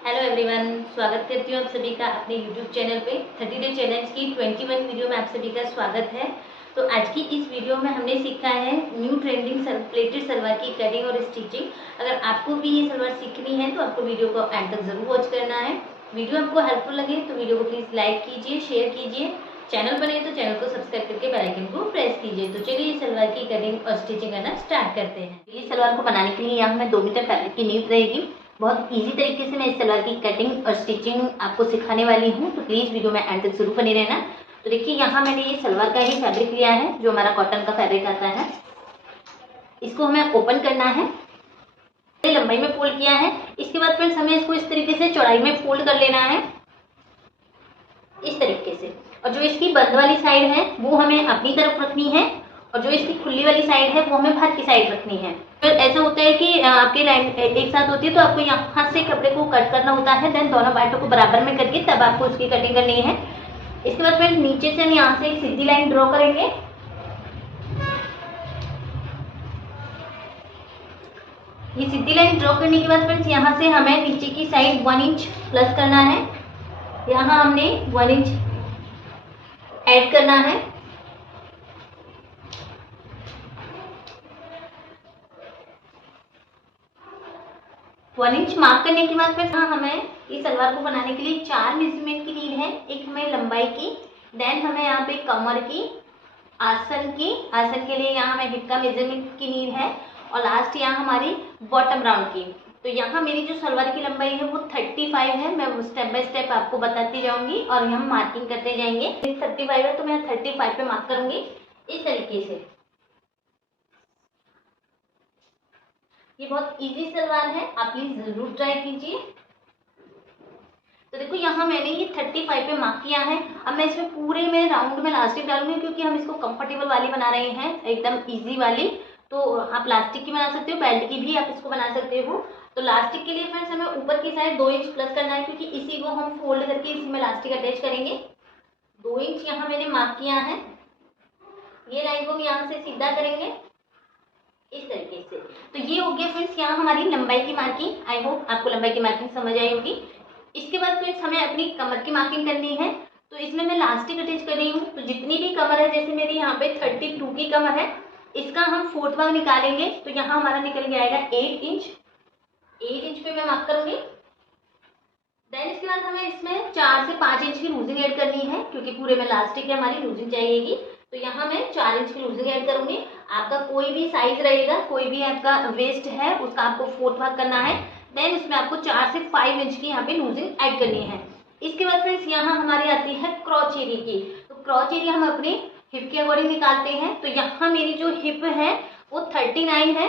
Hello everyone, स्वागत करती हूँ आप सभी का अपने यूट्यूब चैनल पे 30 डे चैलेंज की 21 वीडियो में आप सभी का स्वागत है। तो आज की इस वीडियो में हमने सीखा है न्यू ट्रेंडिंग प्लेटेड सलवार की कटिंग और स्टिचिंग। अगर आपको भी ये सलवार सीखनी है तो आपको वीडियो को एंड तक जरूर वॉच करना है। वीडियो आपको हेल्पफुल लगे तो वीडियो को प्लीज़ लाइक कीजिए, शेयर कीजिए। चैनल बने तो चैनल को सब्सक्राइब करके बेल आइकन को प्रेस कीजिए। तो चलिए सलवार की कटिंग और स्टिचिंग करना स्टार्ट करते हैं। ये सलवार को बनाने के लिए यहाँ मैं 2 मीटर फैब्रिक की नीड रहेगी। बहुत इजी तरीके से मैं इस सलवार की कटिंग और स्टिचिंग आपको सिखाने वाली हूँ, तो प्लीज़ वीडियो में एंड तक जरूर बने रहना। तो देखिए यहाँ मैंने ये सलवार का ही फैब्रिक लिया है, जो हमारा कॉटन का फैब्रिक आता है। इसको हमें ओपन करना है, लंबाई में फोल्ड किया है। इसके बाद फ्रेंड्स हमें इसको इस तरीके से चौड़ाई में फोल्ड कर लेना है, इस तरीके से। और जो इसकी बंद वाली साइड है वो हमें अपनी तरफ रखनी है, और जो इसकी खुली वाली साइड है वो हमें बाहर की साइड रखनी है। फिर ऐसा होता है कि आपकी लाइन एक साथ होती है तो आपको यहाँ से कपड़े को कट करना होता है, देन दोनों बाटों को बराबर में करके तब आपको उसकी कटिंग करनी है। इसके बाद फिर नीचे से हम यहाँ से एक सीधी लाइन ड्रॉ करेंगे। ये सीधी लाइन ड्रॉ करने के बाद फ्रेंड्स यहाँ से हमें नीचे की साइड 1 इंच प्लस करना है। यहाँ हमने 1 इंच ऐड करना है। वन इंच मार्क करने के बाद फिर हमें इस सलवार को बनाने के लिए 4 मेजरमेंट की नीड है। एक हमें लंबाई की, देन हमें यहाँ पे कमर की, आसन के लिए यहाँ हमें हिप का मेजरमेंट की नीड है, और लास्ट यहाँ हमारी बॉटम राउंड की। तो यहाँ मेरी जो सलवार की लंबाई है वो 35 है। मैं स्टेप बाय स्टेप आपको बताती जाऊंगी और हम मार्किंग करते जाएंगे। 35 है तो मैं 35 पे मार्क करूंगी इस तरीके से। ये बहुत इजी सलवार है, आप प्लीज जरूर ट्राई कीजिए। तो देखो यहाँ मैंने ये 35 पे मार्क किया है। अब मैं इसमें पूरे में राउंड में लास्टिक डालूंगी, क्योंकि हम इसको कंफर्टेबल वाली बना रहे हैं, एकदम इजी वाली। तो आप लास्टिक की बना सकते हो, बेल्ट की भी आप इसको बना सकते हो। तो लास्टिक के लिए फ्रेंड्स हमें ऊपर की साइड 2 इंच प्लस करना है, क्योंकि इसी को हम फोल्ड करके इसी में लास्टिक अटैच करेंगे। 2 इंच यहाँ मैंने मार्क किया है। ये लाइन को हम यहाँ से सीधा करेंगे इस तरीके से। तो ये हो गया फ्रेंड्स यहाँ हमारी लंबाई की मार्किंग। आई होप आपको लंबाई की मार्किंग समझ आई होगी। इसके बाद फ्रेंड्स हमें अपनी कमर की मार्किंग करनी है। तो इसमें मैं लास्टिक अटैच कर रही हूँ। तो जितनी भी कमर है, जैसे मेरी यहाँ पे 32 की कमर है, इसका हम 4th भाग निकालेंगे। तो यहाँ हमारा निकल के आएगा 8 इंच। 8 इंच पे मैं मार्क करूंगी। देन इसके बाद हमें इसमें 4 से 5 इंच की लूजिंग ऐड करनी है, क्योंकि पूरे में लास्टिक है, हमारी लूजिंग चाहिएगी। तो यहाँ मैं 4 इंच की लूजिंग ऐड करूंगी। आपका कोई भी साइज रहेगा, कोई भी आपका वेस्ट है, उसका आपको 4th भाग करना है। देन इसमें आपको 4 से 5 इंच की यहाँ पे लूजिंग ऐड करनी है। इसके बाद फ्रेंड्स यहाँ हमारी आती है क्रॉच एरिया की। तो क्रॉच एरिया हम अपने हिप के अकॉर्डिंग निकालते हैं। तो यहाँ मेरी जो हिप है वो 39 है।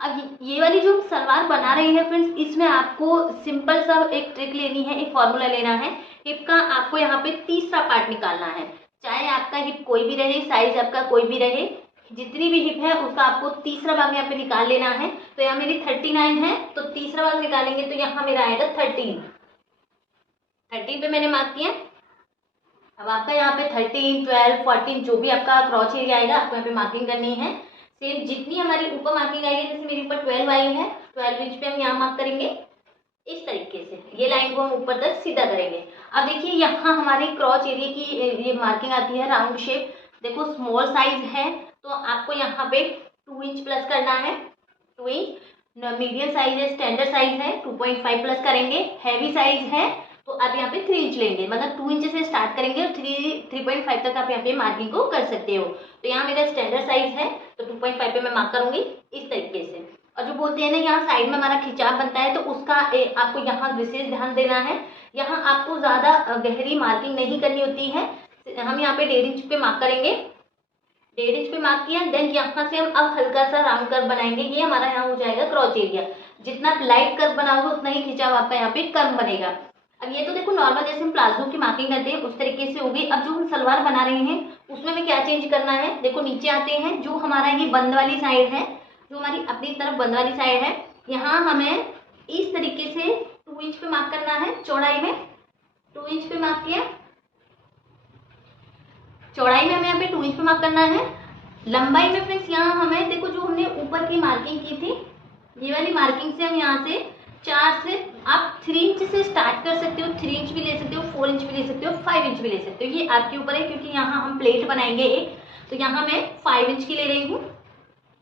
अब ये वाली जो सलवार बना रही है फ्रेंड्स, इसमें आपको सिंपल सा एक ट्रिक लेनी है, एक फॉर्मूला लेना है। हिप का आपको यहाँ पे तीसरा पार्ट निकालना है। चाहे आपका हिप कोई भी रहे, साइज आपका कोई भी रहे, जितनी भी हिप है उसका आपको तीसरा भाग यहाँ पे निकाल लेना है। तो यहाँ मेरी 39 है, तो तीसरा भाग निकालेंगे तो यहाँ मेरा आएगा 13 पे मैंने मार्क किया। अब आपका यहाँ पे 13, 12, 14 जो भी आपका क्रॉच एरिया आएगा आपको यहाँ पे मार्किंग करनी है। सेम जितनी हमारी ऊपर मार्किंग आएगी, जैसे मेरे ऊपर 12 आई है, 12 इंच पे हम यहाँ मार्क करेंगे इस तरीके से। ये लाइन को हम ऊपर तक सीधा करेंगे। अब देखिए यहाँ हमारी क्रॉच एरिया की ये मार्किंग आती है राउंड शेप। देखो स्मॉल साइज है तो आपको यहाँ पे 2 इंच प्लस करना है। 2 इंच। मीडियम साइज है, स्टैंडर्ड साइज है, 2.5 प्लस करेंगे। हैवी साइज है तो आप यहाँ पे 3 इंच लेंगे, मतलब 2 इंच से स्टार्ट करेंगे और 3.5 तक आप यहाँ पे मार्किंग को कर सकते हो। तो यहाँ मेरा स्टैंडर्ड साइज है तो 2.5 पे मैं मार्क करूंगी इस तरीके से। और जो बोलते हैं ना यहाँ साइड में हमारा खिंचाव बनता है, तो उसका आपको यहाँ विशेष ध्यान देना है। यहाँ आपको ज्यादा गहरी मार्किंग नहीं करनी होती है। हम यहाँ पे 1.5 इंच पे मार्क करेंगे। 1.5 इंच पे मार्क किया। देन यहाँ से हम अब हल्का सा राउंड कर्व बनाएंगे। ये हमारा यहाँ हो जाएगा क्रॉच एरिया। जितना लाइट कर्व बनाओगे उतना ही खिंचाव आपका यहाँ पे कम बनेगा। अब ये तो देखो नॉर्मल जैसे हम प्लाजो की मार्किंग करते हैं उस तरीके से होगी। अब जो हम सलवार बना रहे हैं उसमें हमें क्या चेंज करना है, देखो नीचे आते हैं। जो हमारा ये बंद वाली साइड है, जो हमारी अपनी तरफ बंद वाली साइड है, यहाँ हमें इस तरीके से 2 इंच पे मार्क करना है। चौड़ाई में 2 इंच पे मार्क किया। चौड़ाई में हमें यहाँ पे 2 इंच पे मार्क करना है। लंबाई में फ्रेंड्स यहाँ हमें देखो जो हमने ऊपर की मार्किंग की थी, ये वाली मार्किंग से हम यहाँ से 4 से आप 3 3 इंच से स्टार्ट कर सकते हो, 3 इंच भी ले सकते हो, 4 इंच भी ले सकते हो, 5 इंच भी ले सकते हो, ये आपके ऊपर है, क्योंकि यहाँ हम प्लेट बनाएंगे एक, तो यहाँ मैं 5 इंच की ले रही हूँ।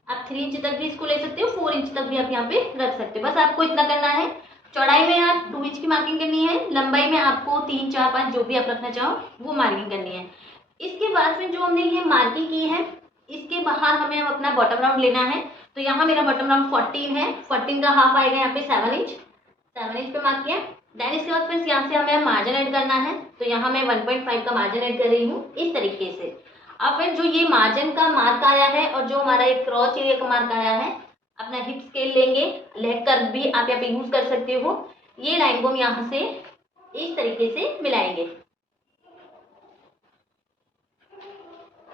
आप 3 इंच तक भी इसको ले सकते हो, 4 इंच तक भी आप यहाँ पे रख सकते हो। बस आपको इतना करना है, चौड़ाई में आप 2 इंच की मार्किंग करनी है, लंबाई में आपको 3, 4, 5 जो भी आप रखना चाहो वो मार्किंग करनी है। इसके बाद में जो हमने ये मार्किंग की है, इसके बाहर हमें अपना बॉटम राउंड लेना है। तो यहाँ मेरा बॉटम राउंड 14 है, 14 का हाफ आएगा यहाँ पे 7 इंच, 7 इंच पे मार्क किया। देन इसके बाद फ्रेंड्स यहाँ से हमें मार्जिन ऐड करना है, तो यहाँ मैं 1.5 का मार्जिन ऐड कर रही हूँ इस तरीके से। अब फ्रेंड्स जो ये मार्जिन का मार्क आया है और जो हमारा एक क्रॉच एरिया का मार्क आया है, अपना हिप स्केल लेंगे, लेग कर्व भी आप यहाँ पे यूज कर सकते हो। ये लाइन को हम यहाँ से इस तरीके से मिलाएंगे।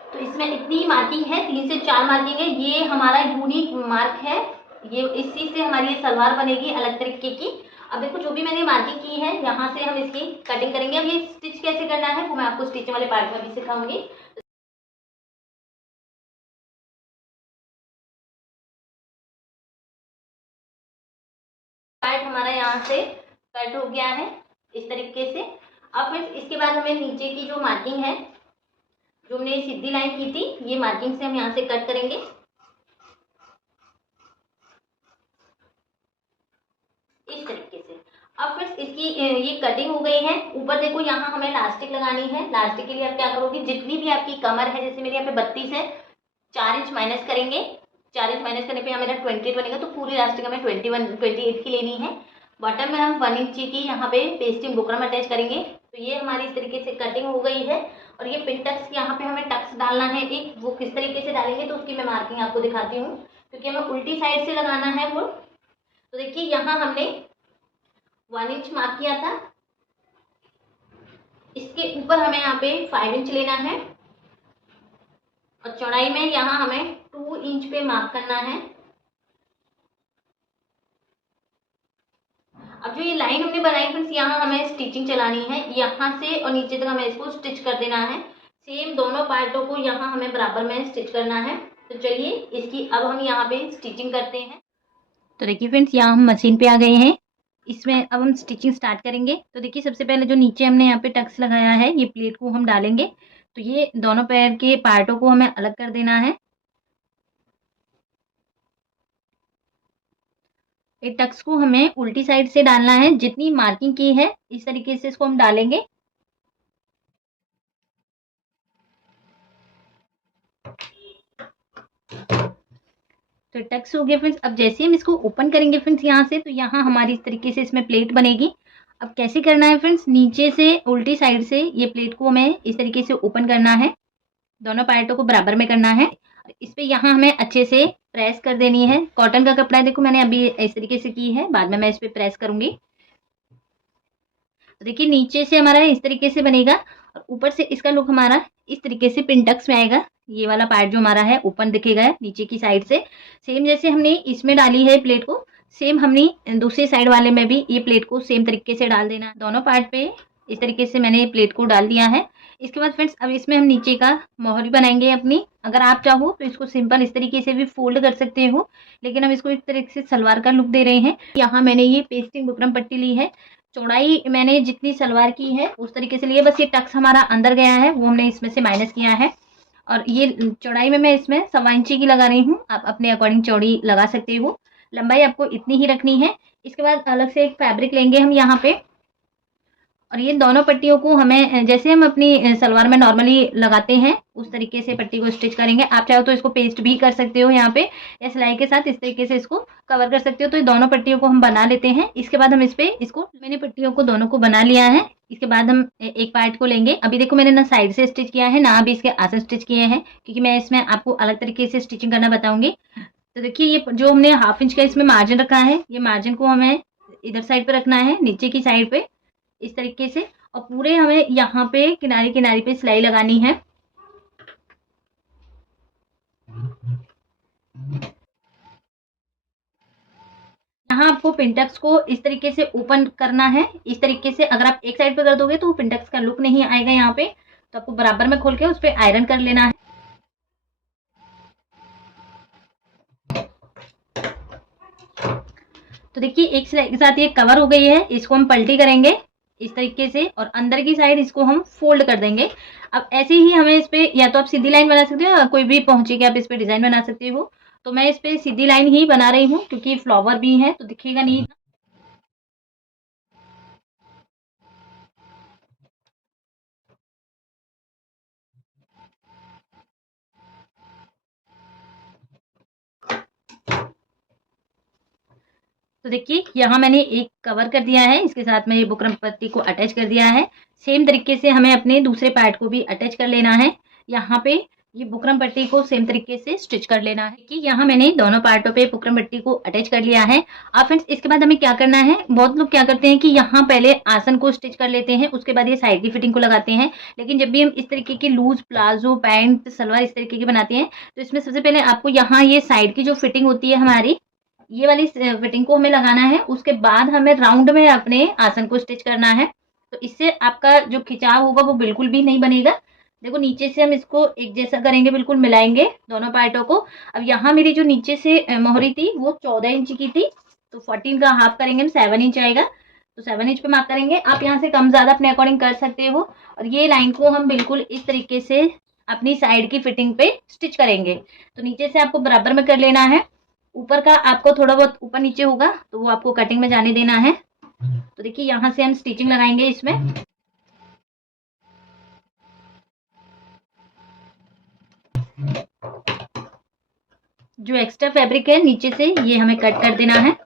तो इसमें इतनी मार्किंग है, 3 से 4 मार्किंग है, ये हमारा यूनिक मार्क है, ये इसी से हमारी ये सलवार बनेगी अलग तरीके की। अब देखो जो भी मैंने मार्किंग की है, यहाँ से हम इसकी कटिंग करेंगे। अब ये स्टिच कैसे करना है वो मैं आपको स्टिचिंग वाले पार्ट में भी सिखाऊंगी। पार्ट हमारा यहाँ से कट हो गया है इस तरीके से। अब फिर इसके बाद हमें नीचे की जो मार्किंग है, जो हमने सीधी लाइन की थी, ये मार्किंग से हम यहाँ से कट करेंगे इस तरीके से। अब फिर इसकी ये कटिंग हो गई है। ऊपर देखो यहाँ हमें लास्टिक लगानी है। लास्टिक के लिए आप क्या करोगे, जितनी भी आपकी कमर है, जैसे मेरे यहाँ पे 32 है, 4 इंच माइनस करेंगे, 4 इंच माइनस करने पे यहाँ मेरा 28 बनेगा, तो पूरी लास्टिक हमें 28 की लेनी है। बॉटम में हम 1 इंच की यहाँ पे पेस्टिंग बुकरम अटैच करेंगे। तो ये हमारी इस तरीके से कटिंग हो गई है। और ये पिन टक्स यहाँ पे हमें टक्स डालना है एक, वो किस तरीके से डालेंगे तो उसकी मैं मार्किंग आपको दिखाती हूँ, क्योंकि हमें उल्टी साइड से लगाना है वो। तो देखिए यहाँ हमने 1 इंच मार्क किया था, इसके ऊपर हमें यहाँ पे 5 इंच लेना है, और चौड़ाई में यहाँ हमें 2 इंच पे मार्क करना है। अब जो ये लाइन हमने बनाई फ्रेंड्स, यहाँ हमें स्टिचिंग चलानी है, यहाँ से और नीचे तक हमें इसको स्टिच कर देना है। सेम दोनों पार्टों को यहाँ हमें बराबर में स्टिच करना है। तो चलिए इसकी अब हम यहाँ पे स्टिचिंग करते हैं। तो देखिए फ्रेंड्स, यहाँ हम मशीन पे आ गए हैं, इसमें अब हम स्टिचिंग स्टार्ट करेंगे। तो देखिए सबसे पहले जो नीचे हमने यहाँ पे टक्स लगाया है, ये प्लेट को हम डालेंगे। तो ये दोनों पैर के पार्टों को हमें अलग कर देना है। ये टक्स को हमें उल्टी साइड से डालना है, जितनी मार्किंग की है इस तरीके से इसको हम डालेंगे। तो टक्स हो गया फ्रेंड्स। अब जैसे हम इसको ओपन करेंगे फ्रेंड्स यहाँ से, तो यहाँ हमारी इस तरीके से इसमें प्लेट बनेगी। अब कैसे करना है फ्रेंड्स, नीचे से उल्टी साइड से ये प्लेट को हमें इस तरीके से ओपन करना है, दोनों पार्टों को बराबर में करना है। इस पे यहाँ हमें अच्छे से प्रेस कर देनी है। कॉटन का कपड़ा है, देखो मैंने अभी इस तरीके से की है, बाद में मैं इस पे प्रेस करूंगी। तो देखिए नीचे से हमारा इस तरीके से बनेगा, और ऊपर से इसका लुक हमारा इस तरीके से पिन टक्स में आएगा। ये वाला पार्ट जो हमारा है ओपन दिखेगा नीचे की साइड से। सेम जैसे हमने इसमें डाली है प्लेट को, सेम हमने दूसरी साइड वाले में भी ये प्लेट को सेम तरीके से डाल देना। दोनों पार्ट पे इस तरीके से मैंने प्लेट को डाल दिया है। इसके बाद फ्रेंड्स अब इसमें हम नीचे का मोहरी बनाएंगे अपनी। अगर आप चाहो तो इसको सिंपल इस तरीके से भी फोल्ड कर सकते हो, लेकिन हम इसको इस तरीके से सलवार का लुक दे रहे हैं। यहाँ मैंने ये पेस्टिंग बुकरम पट्टी ली है, चौड़ाई मैंने जितनी सलवार की है उस तरीके से लिए, बस ये टक्स हमारा अंदर गया है वो हमने इसमें से माइनस किया है। और ये चौड़ाई में मैं इसमें 1.25 इंची की लगा रही हूँ, आप अपने अकॉर्डिंग चौड़ी लगा सकते हो। लंबाई आपको इतनी ही रखनी है। इसके बाद अलग से एक फैब्रिक लेंगे हम यहाँ पे, और ये दोनों पट्टियों को हमें जैसे हम अपनी सलवार में नॉर्मली लगाते हैं उस तरीके से पट्टी को स्टिच करेंगे। आप चाहो तो इसको पेस्ट भी कर सकते हो यहाँ पे, या सिलाई के साथ इस तरीके से इसको कवर कर सकते हो। तो ये दोनों पट्टियों को हम बना लेते हैं। इसके बाद हम इस पे इसको मैंने पट्टियों को दोनों को बना लिया है। इसके बाद हम एक पार्ट को लेंगे। अभी देखो मैंने ना साइड से स्टिच किया है, ना अभी इसके आसन स्टिच किए हैं, क्योंकि मैं इसमें आपको अलग तरीके से स्टिचिंग करना बताऊंगी। तो देखिए ये जो हमने 1/2 इंच का इसमें मार्जिन रखा है, ये मार्जिन को हमें इधर साइड पे रखना है, नीचे की साइड पे इस तरीके से। और पूरे हमें यहाँ पे किनारे किनारे पे सिलाई लगानी है। यहाँ आपको पिंटक्स को इस तरीके से ओपन करना है, इस तरीके से। अगर आप एक साइड पे कर दोगे तो पिंटक्स का लुक नहीं आएगा यहाँ पे, तो आपको बराबर में खोल के उस पर आयरन कर लेना है। तो तो देखिए एक सिलाई के साथ ये कवर हो गई है, इसको हम पलटी करेंगे इस तरीके से और अंदर की साइड इसको हम फोल्ड कर देंगे। अब ऐसे ही हमें इस पे या तो आप सीधी लाइन बना सकते हो या कोई भी पहुंचे के आप इस पे डिजाइन बना सकते हो। तो मैं इस पे सीधी लाइन ही बना रही हूँ क्योंकि फ्लावर भी है तो दिखेगा नहीं। तो देखिए यहाँ मैंने एक कवर कर दिया है, इसके साथ में ये बुकरम पत्ती को अटैच कर दिया है। सेम तरीके से हमें अपने दूसरे पार्ट को भी अटैच कर लेना है। यहाँ पे ये बुकरम पट्टी को सेम तरीके से स्टिच कर लेना है कि यहाँ मैंने दोनों पार्टों पे बुकरम पट्टी को अटैच कर लिया है। अब फ्रेंड्स इसके बाद हमें क्या करना है, बहुत लोग क्या करते हैं कि यहाँ पहले आसन को स्टिच कर लेते हैं, उसके बाद ये साइड की फिटिंग को लगाते हैं। लेकिन जब भी हम इस तरीके की लूज प्लाजो पैंट सलवार इस तरीके की बनाते हैं तो इसमें सबसे पहले आपको यहाँ ये साइड की जो फिटिंग होती है हमारी, ये वाली फिटिंग को हमें लगाना है। उसके बाद हमें राउंड में अपने आसन को स्टिच करना है। तो इससे आपका जो खिंचाव होगा वो बिल्कुल भी नहीं बनेगा। देखो नीचे से हम इसको एक जैसा करेंगे, बिल्कुल मिलाएंगे दोनों पार्टों को। अब यहाँ मेरी जो नीचे से मोहरी थी वो 14 इंच की थी, तो 14 का हाफ करेंगे 7 इंच आएगा। तो 7 इंच पे मार्क करेंगे। आप यहाँ से कम ज्यादा अपने अकॉर्डिंग कर सकते हो। और ये लाइन को हम बिल्कुल इस तरीके से अपनी साइड की फिटिंग पे स्टिच करेंगे। तो नीचे से आपको बराबर में कर लेना है। ऊपर का आपको थोड़ा बहुत ऊपर नीचे होगा तो वो आपको कटिंग में जाने देना है। तो देखिए यहाँ से हम स्टिचिंग लगाएंगे इसमें। जो एक्स्ट्रा फैब्रिक है नीचे से ये हमें कट कर देना है।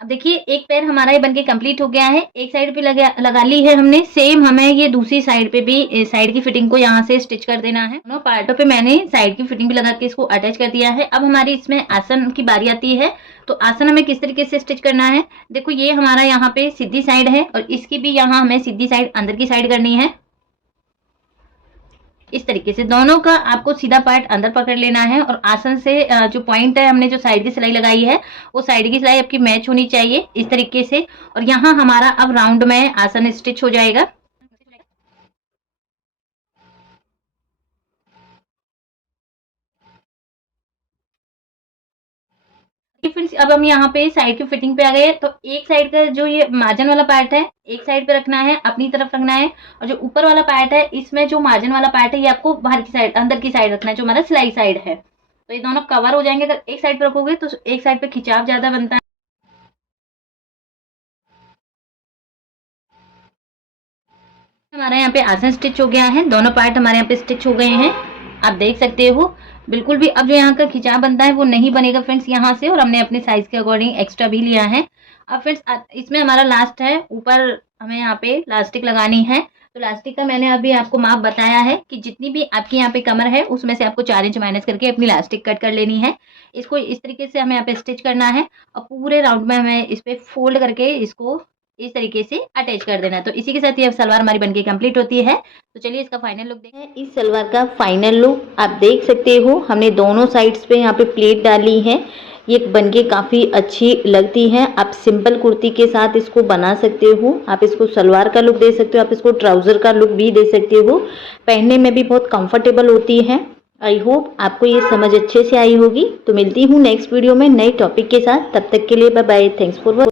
अब देखिए एक पैर हमारा ये बनके कंप्लीट हो गया है। एक साइड पे लगा ली है हमने, सेम हमें ये दूसरी साइड पे भी साइड की फिटिंग को यहाँ से स्टिच कर देना है। दोनों पार्टों पे मैंने साइड की फिटिंग भी लगा के इसको अटैच कर दिया है। अब हमारी इसमें आसन की बारी आती है। तो आसन हमें किस तरीके से स्टिच करना है, देखो ये हमारा यहाँ पे सीधी साइड है और इसकी भी यहाँ हमें सीधी साइड अंदर की साइड करनी है। इस तरीके से दोनों का आपको सीधा पार्ट अंदर पकड़ लेना है और आसन से जो पॉइंट है हमने जो साइड की सिलाई लगाई है वो साइड की सिलाई आपकी मैच होनी चाहिए इस तरीके से। और यहाँ हमारा अब राउंड में आसन स्टिच हो जाएगा। फ्रेंड्स अब हम यहाँ पे साइड की फिटिंग पे आ गए। तो एक साइड का जो ये मार्जिन वाला पार्ट है एक साइड पे रखना है, अपनी तरफ रखना है। और जो ऊपर वाला पार्ट है इसमें जो मार्जिन वाला पार्ट है ये आपको बाहर की साइड अंदर की साइड रखना है, जो हमारा सिलाई साइड है। तो ये दोनों कवर हो जाएंगे। अगर एक साइड पे रखोगे तो एक साइड पे खिंचाव ज्यादा बनता है। हमारा यहाँ पे आसन स्टिच हो गया है, दोनों पार्ट हमारे यहाँ पे स्टिच हो गए हैं, आप देख सकते हो। बिल्कुल भी अब जो यहाँ का खिंचाव बनता है वो नहीं बनेगा फ्रेंड्स यहाँ से। और हमने अपने साइज के अकॉर्डिंग एक्स्ट्रा भी लिया है। अब फ्रेंड्स इसमें हमारा लास्ट है, ऊपर हमें यहाँ पे लास्टिक लगानी है। तो लास्टिक का मैंने अभी आपको माप बताया है कि जितनी भी आपकी यहाँ पे कमर है उसमें से आपको 4 इंच माइनस करके अपनी लास्टिक कट कर लेनी है। इसको इस तरीके से हमें यहाँ पे स्टिच करना है और पूरे राउंड में हमें इस पे फोल्ड करके इसको इस तरीके से अटैच कर देना। तो इसी के साथ ये सलवार हमारी बनके कंप्लीट होती है। तो चलिए इसका फाइनल लुक देखते हैं। इस सलवार का फाइनल लुक आप देख सकते हो। हमने दोनों साइड्स पे यहाँ पे प्लेट डाली है, ये बनके काफ़ी अच्छी लगती है। आप सिंपल कुर्ती के साथ इसको बना सकते हो, आप इसको सलवार का लुक दे सकते हो, आप इसको ट्राउज़र का लुक भी दे सकते हो। पहनने में भी बहुत कंफर्टेबल होती है। आई होप आपको ये समझ अच्छे से आई होगी। तो मिलती हूँ नेक्स्ट वीडियो में नए टॉपिक के साथ, तब तक के लिए bye bye, thanks for watching.